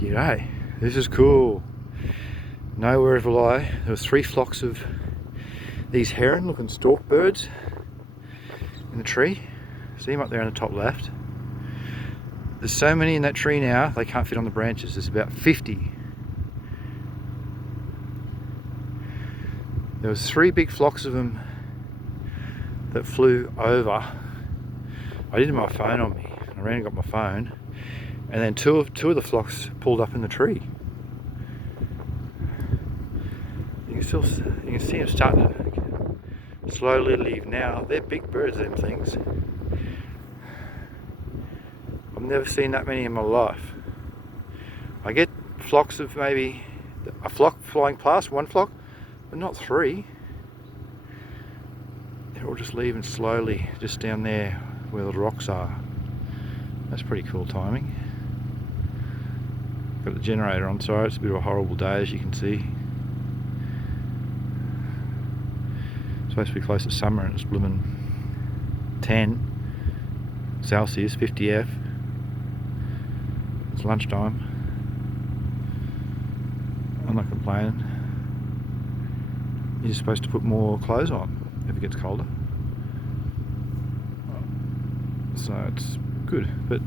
G'day, this is cool. No word of a lie, there was 3 flocks of these heron looking stork birds in the tree. See them up there in the top left. There's so many in that tree now they can't fit on the branches. There's about 50. There was 3 big flocks of them that flew over. I didn't have my phone on me. I ran and got my phone, and then two of the flocks pulled up in the tree. You can see them starting to slowly leave now. They're big birds, them things. I've never seen that many in my life. I get flocks of maybe a flock flying past, 1 flock, but not 3. They're all just leaving slowly, just down there where the rocks are. That's pretty cool timing. Got the generator on, sorry, it's a bit of a horrible day as you can see. It's supposed to be close to summer and it's blooming 10 Celsius, 50 F. It's lunchtime. I'm not complaining. You're supposed to put more clothes on if it gets colder. So it's good, but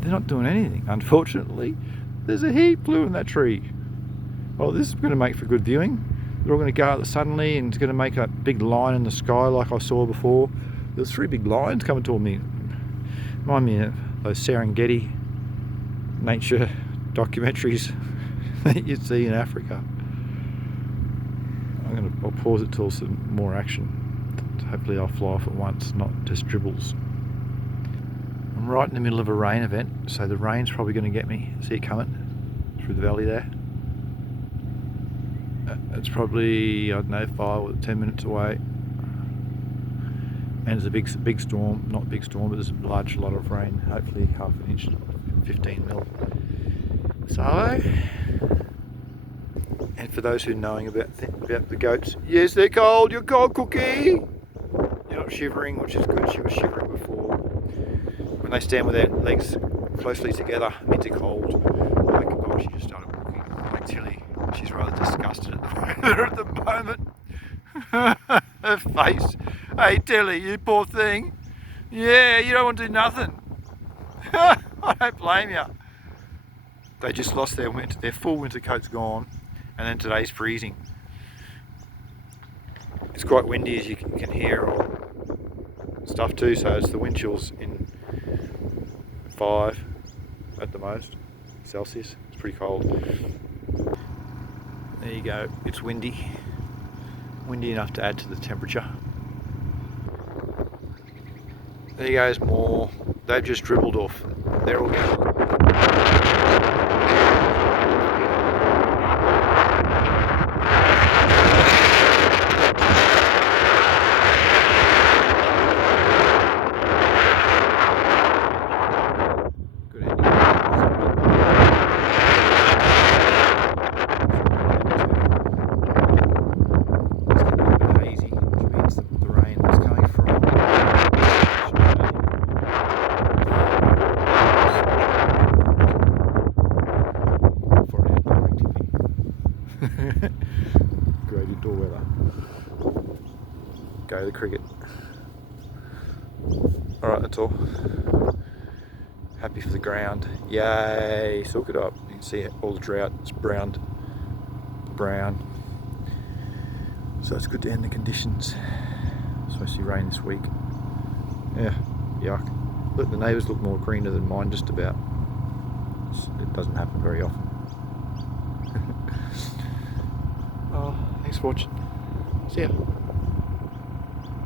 they're not doing anything. Unfortunately, there's a heap blue in that tree. Well, this is going to make for good viewing. They're all going to go out suddenly and it's going to make a big line in the sky like I saw before. There's 3 big lines coming toward me. Remind me of those Serengeti nature documentaries that you see in Africa. I'll pause it till some more action. Hopefully I'll fly off at once, not just dribbles. I'm right in the middle of a rain event, so the rain's probably going to get me. See it coming through the valley there. It's probably, I don't know, 5 or 10 minutes away. And there's a big storm, not big storm, but there's a large lot of rain, hopefully half an inch, 15 mil. So, and for those who are knowing about the goats, yes, they're cold, you're cold, Cookie! You're not shivering, which is good. She was shivering before. When they stand with their legs closely together, it means they're cold. Like, oh, she just started walking. Like Tilly, she's rather disgusted at the moment. Her face. Hey Tilly, you poor thing. Yeah, you don't want to do nothing. I don't blame you. They just lost their full winter coat's gone, and then today's freezing. It's quite windy, as you can hear, or stuff too, so it's the wind chill's in 5 at the most Celsius. It's pretty cold. There you go, it's windy enough to add to the temperature. There goes more. They've just dribbled off. They're all going. Great indoor weather. Go the cricket. Alright, that's all. Happy for the ground. Yay! Soak it up. You can see all the drought. It's brown. So it's good to end the conditions. It's supposed to be rain this week. Yeah, yuck. Look, the neighbours look more greener than mine, just about. It doesn't happen very often. Oh, thanks for watching. See ya.